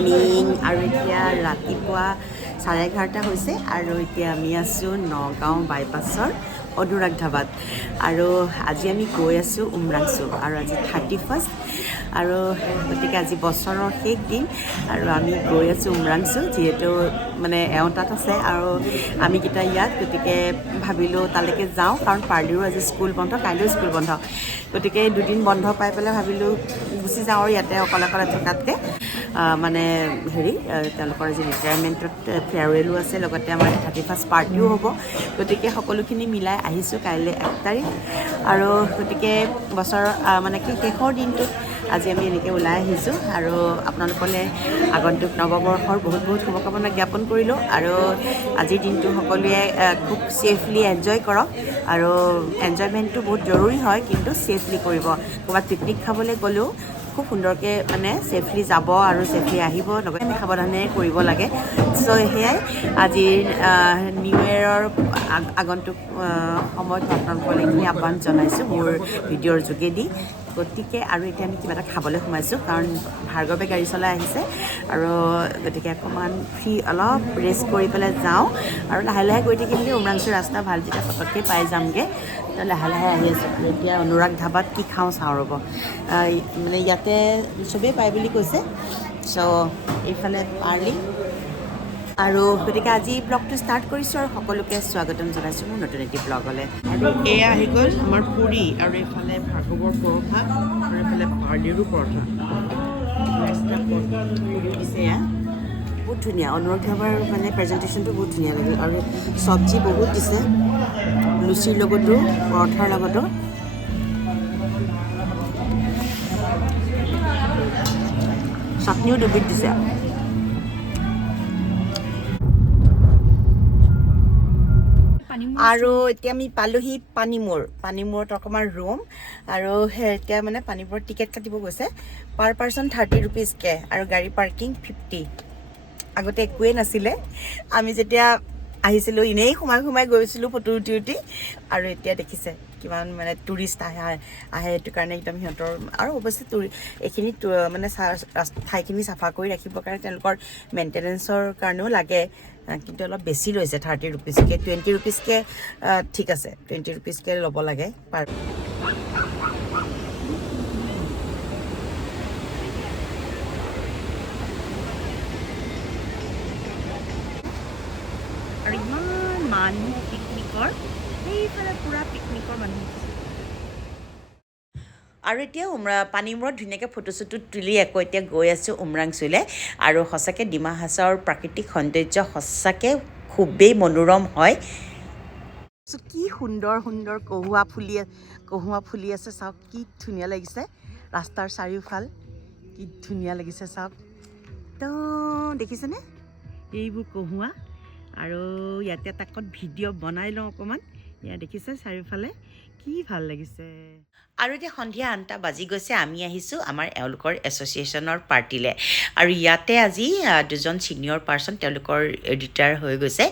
Morning আৰু এতিয়া ৰাতিপুৱা 11:30 হৈছে আৰু এতিয়া আমি আছোঁ নগাঁও বাইপাছৰ অনুৰাগ ধাবাত আৰু আজি আমি গৈ আছোঁ উমৰাংচু আৰু আজি 31st আৰু গতিকে আজি বছৰৰ শেষ দিন আৰু আমি গৈ আছোঁ উমৰাংচু যিহেতু মানে এওঁ তাত আছে আৰু আমিকেইটা ইয়াত গতিকে ভাবিলোঁ তালৈকে যাওঁ কাৰণ পাৰ্লিৰো আজি স্কুল বন্ধ কাইলৈও স্কুল বন্ধ গতিকে দুদিন বন্ধ পাই পেলাই ভাবিলোঁ গুচি যাওঁ আৰু ইয়াতে অকলে অকলে থকাতকৈ মানে হেৰি তেওঁলোকৰ আজি ৰিটায়াৰমেণ্টত ফেয়াৰৱেলো আছে লগতে আমাৰ 31st পাৰ্টিও হ'ব গতিকে সকলোখিনি মিলাই আহিছোঁ কাইলৈ 1 তাৰিখ আৰু গতিকে বছৰৰ মানে কি শেষৰ দিনটোত আজি আমি এনেকৈ ওলাই আহিছোঁ আৰু আপোনালোকলৈ আগন্তুক নৱবৰ্ষৰ বহুত বহুত শুভকামনা জ্ঞাপন কৰিলোঁ আৰু আজিৰ দিনটো সকলোৱে খুব ছেফলি এনজয় কৰক আৰু এনজয়মেণ্টটো বহুত জৰুৰী হয় কিন্তু ছেফলি কৰিব ক'ৰবাত পিকনিক খাবলৈ গ'লেও খুব সুন্দৰকৈ মানে ছেফলি যাব আৰু ছেফলি আহিব লগতে আমি সাৱধানে কৰিব লাগে চ' সেয়াই আজিৰ নিউ ইয়েৰৰ আগন্তুক সময়ত আপোনালোকলৈ এইখিনি আহ্বান জনাইছোঁ মোৰ ভিডিঅ'ৰ যোগেদি গতিকে আৰু এতিয়া আমি কিবা এটা খাবলৈ সোমাইছোঁ কাৰণ ভাৰ্গৱে গাড়ী চলাই আহিছে আৰু গতিকে অকণমান অলপ ৰেষ্ট কৰি পেলাই যাওঁ আৰু লাহে লাহে গৈ থাকিলে উমৰাংচুৰ ৰাস্তা ভাল যেতিয়া পটককৈ পাই যামগৈ তো লাহে লাহে আহি আছোঁ এতিয়া অনুৰাগ ধাবাত কি খাওঁ চাওঁ ৰ'ব মানে ইয়াতে চবেই পায় বুলি কৈছে চ' এইফালে পাৰ্লি আৰু গতিকে আজি ব্লগটো ষ্টাৰ্ট কৰিছোঁ আৰু সকলোকে স্বাগতম জনাইছোঁ মোৰ নতুন এটি ব্লগলৈ আৰু এয়া আহি গ'ল আমাৰ পুৰি আৰু এইফালে ভাৰ্গৱৰ পৰঠা আৰু এইফালে পাৰ্লিৰো পৰঠা পুৰি দিছে এয়া বহুত ধুনীয়া অনুৰাগ ধাবাৰ মানে প্ৰেজেণ্টেশ্যনটো বহুত ধুনীয়া লাগিল আৰু চব্জি বহুত দিছে লুচিৰ লগতো পৰঠাৰ লগতো চাটনিও দুবিধ দিছে আৰু এতিয়া আমি পালোহি পানীমূৰত অকণমান ৰুম আৰু এতিয়া মানে পানীমূৰত টিকেট কাটিব গৈছে পাৰ পাৰ্চন 30 rupeesকৈ আৰু গাড়ী পাৰ্কিং 50 আগতে একোৱেই নাছিলে আমি যেতিয়া আহিছিলোঁ এনেই সোমাই গৈছিলোঁ ফটো উঠি আৰু এতিয়া দেখিছে কিমান মানে টুৰিষ্ট আহে সেইটো কাৰণে একদম সিহঁতৰ আৰু অৱশ্যে এইখিনি মানে ঠাইখিনি চাফা কৰি ৰাখিবৰ কাৰণে তেওঁলোকৰ মেইনটেনেঞ্চৰ কাৰণেও লাগে কিন্তু অলপ বেছি লৈছে 30 rupeesকৈ 20 rupeesকৈ ঠিক আছে 20 rupeesকৈ ল'ব লাগে পাৰ আৰু ইমান মানুহ পিকনিকৰ সেইফালে পূৰা পিকনিকৰ মানুহ আৰু এতিয়া পানীমূৰত ধুনীয়াকৈ ফটো চটো তুলি আকৌ এতিয়া গৈ আছোঁ উমৰাংচুলৈ আৰু সঁচাকৈ ডিমা হাছাওৰ প্ৰাকৃতিক সৌন্দৰ্য সঁচাকৈ খুবেই মনোৰম হয় কি সুন্দৰ সুন্দৰ কহুৱা ফুলি আছে চাওক কি ধুনীয়া লাগিছে ৰাস্তাৰ চাৰিওফাল কি ধুনীয়া লাগিছে চাওক একদম দেখিছেনে এইবোৰ কহুৱা আৰু ইয়াতে এটা ভিডিঅ' বনাই লওঁ অকণমান ইয়াত দেখিছে চাৰিওফালে কি ভাল লাগিছে আৰু এতিয়া সন্ধিয়া 8টা বাজি গৈছে আমি আহিছোঁ আমাৰ এওঁলোকৰ এছ'চিয়েশ্যনৰ পাৰ্টিলৈ আৰু ইয়াতে আজি দুজন ছিনিয়ৰ পাৰ্চন তেওঁলোকৰ ৰিটায়াৰ হৈ গৈছে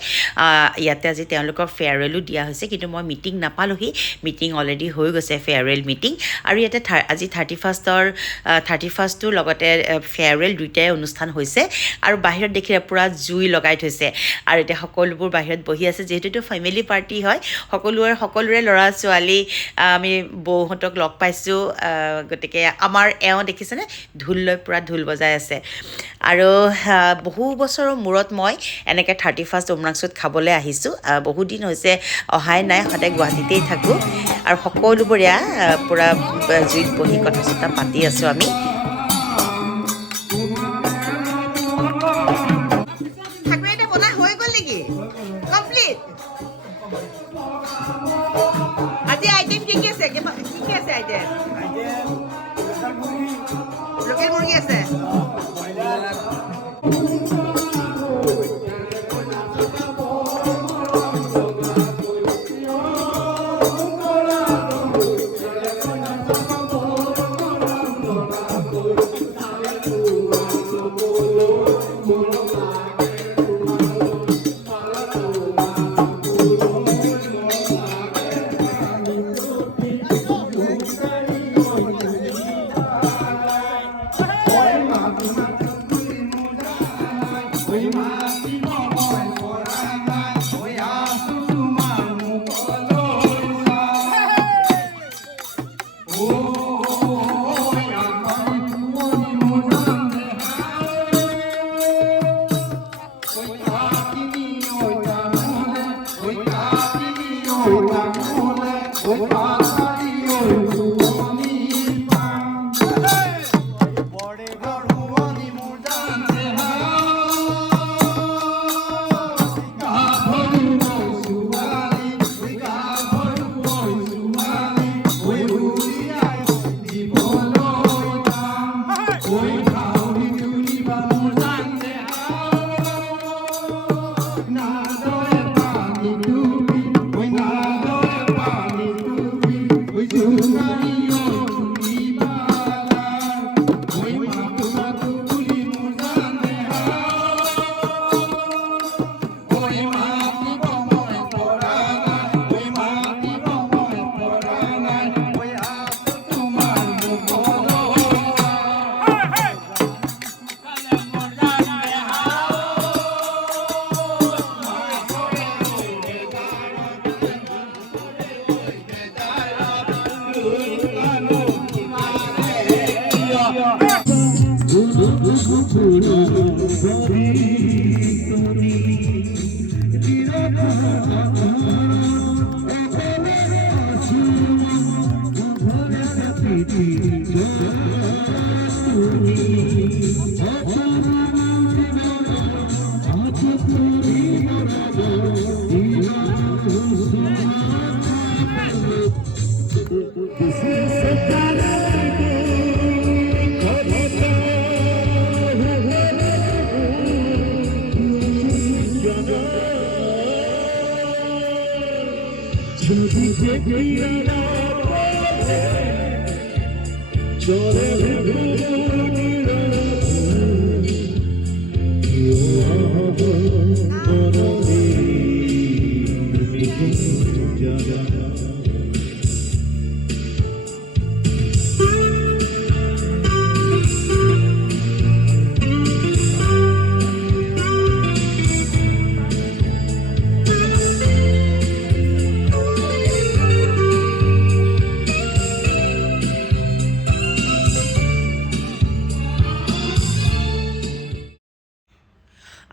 ইয়াতে আজি তেওঁলোকৰ ফেয়াৰৱেলো দিয়া হৈছে কিন্তু মই মিটিং নাপালোহি মিটিং অলৰেডি হৈ গৈছে ফেয়াৰৱেল মিটিং আৰু ইয়াতে আজি 31টোৰ লগতে ফেয়াৰৱেল দুয়োটাই অনুষ্ঠান হৈছে আৰু বাহিৰত দেখিলে পূৰা জুই লগাই থৈছে আৰু এতিয়া সকলোবোৰ বাহিৰত বহি আছে যিহেতুটো ফেমিলি পাৰ্টি হয় সকলোৰে ল'ৰা ছোৱালী আমি বৌহঁতক লগ পাইছোঁ গতিকে আমাৰ এওঁ দেখিছেনে ঢোল লৈ পূৰা ঢোল বজাই আছে আৰু বহু বছৰৰ মূৰত মই এনেকৈ 31st উমৰাংচুত খাবলৈ আহিছোঁ বহুত দিন হৈছে অহাই নাই সদায় গুৱাহাটীতেই থাকোঁ আৰু সকলোবোৰ এয়া পূৰা জুইত বহি কথা চথা পাতি আছোঁ আমি আজি আইটেম কি আছে আইটেম লোকেল মুৰ্গী আছে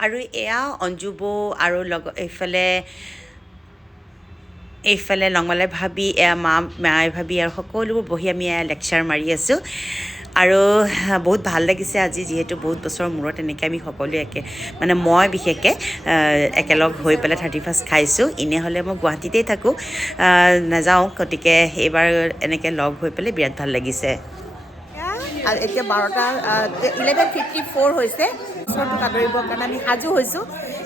আৰু এয়া অঞ্জু বৌ আৰু এইফালে লংমালাই ভাবি এয়া মাই ভাবি আৰু সকলোবোৰ বহি আমি এয়া লেকচাৰ মাৰি আছোঁ আৰু বহুত ভাল লাগিছে আজি যিহেতু বহুত বছৰৰ মূৰত এনেকৈ আমি সকলোৱে মানে মই বিশেষকৈ একেলগ হৈ পেলাই 31st খাইছোঁ। এনেহ'লে মই গুৱাহাটীতেই থাকোঁ, নাযাওঁ, গতিকে এইবাৰ এনেকৈ লগ হৈ পেলাই বিৰাট ভাল লাগিছে। আৰু এতিয়া 11:54 হৈছে। বছৰটো আদৰিবৰ কাৰণে আমি সাজু হৈছোঁ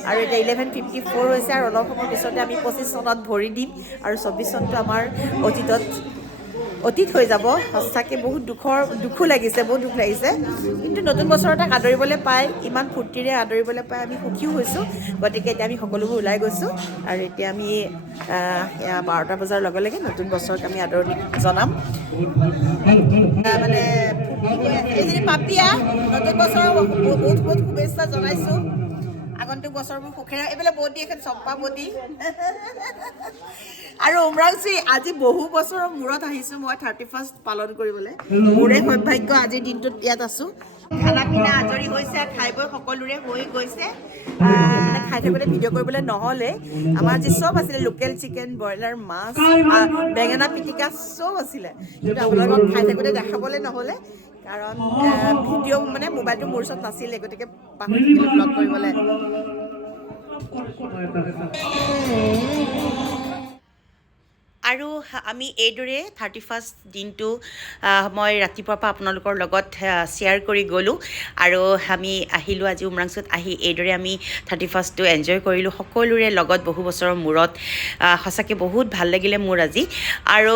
আৰু এতিয়া 11:54 হৈছে আৰু অলপ সময়ৰ পিছতে আমি 25 চনত ভৰি দিম আৰু 24 চনটো আমাৰ অতীত হৈ যাব। সঁচাকৈ বহুত দুখো লাগিছে, বহুত দুখ লাগিছে, কিন্তু নতুন বছৰ এটাক আদৰিবলৈ পাই, ইমান ফূৰ্তিৰে আদৰিবলৈ পাই আমি সুখীও হৈছোঁ। গতিকে এতিয়া আমি সকলোবোৰ ওলাই গৈছোঁ আৰু এতিয়া আমি 12টা বজাৰ লগে লগে নতুন বছৰক আমি আদৰণি জনাম। মানে এইজনী পাপিয়া, নতুন বছৰৰ বহুত বহুত শুভেচ্ছা জনাইছোঁ। আগন্তুক বছৰবোৰ সুখেৰে, এইফালে বৌদি এখন চম্পা বৌদি আৰু উমৰাংচী, আজি বহু বছৰৰ মূৰত আহিছোঁ মই 31st পালন কৰিবলৈ। মোৰে সৌভাগ্য আজিৰ দিনটোত ইয়াত আছোঁ। খানা পিনা আজৰি হৈছে, খাই বৈ সকলোৰে হৈ গৈছে। মানে খাই থাকোঁতে ভিডিঅ' কৰিবলৈ নহ'লে, আমাৰ যি চব আছিলে, লোকেল চিকেন, ব্ৰইলাৰ মাছ, বেঙেনা পিটিকা চব আছিলে, কিন্তু আপোনালোকক খাই থাকোঁতে দেখাবলৈ নহ'লে, কাৰণ ভিডিঅ' মানে মোবাইলটো মোৰ ওচৰত নাছিলে, গতিকে পাহৰি থাকিলোঁ ব্লগ কৰিবলৈ। আৰু আমি এইদৰে 31st দিনটো মই ৰাতিপুৱাৰ পৰা আপোনালোকৰ লগত শ্বেয়াৰ কৰি গ'লোঁ আৰু আমি আহিলোঁ আজি উমৰাংচুত আহি এইদৰে আমি 31st এনজয় কৰিলোঁ সকলোৰে লগত বহু বছৰৰ মূৰত। সঁচাকৈ বহুত ভাল লাগিলে মোৰ আজি। আৰু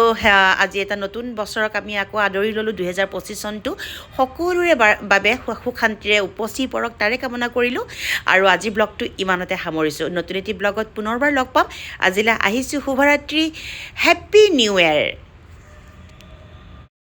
আজি এটা নতুন বছৰক আমি আকৌ আদৰি ল'লোঁ। 2025 চনটো সকলোৰে বাবে সুখ শান্তিৰে উপচি পৰক তাৰে কামনা কৰিলোঁ আৰু আজি ব্লগটো ইমানতে সামৰিছোঁ। নতুন এটি ব্লগত পুনৰবাৰ লগ পাম। আজিলৈ আহিছোঁ, শুভৰাত্ৰি, হেপ্পী নিউ ইয়েৰ।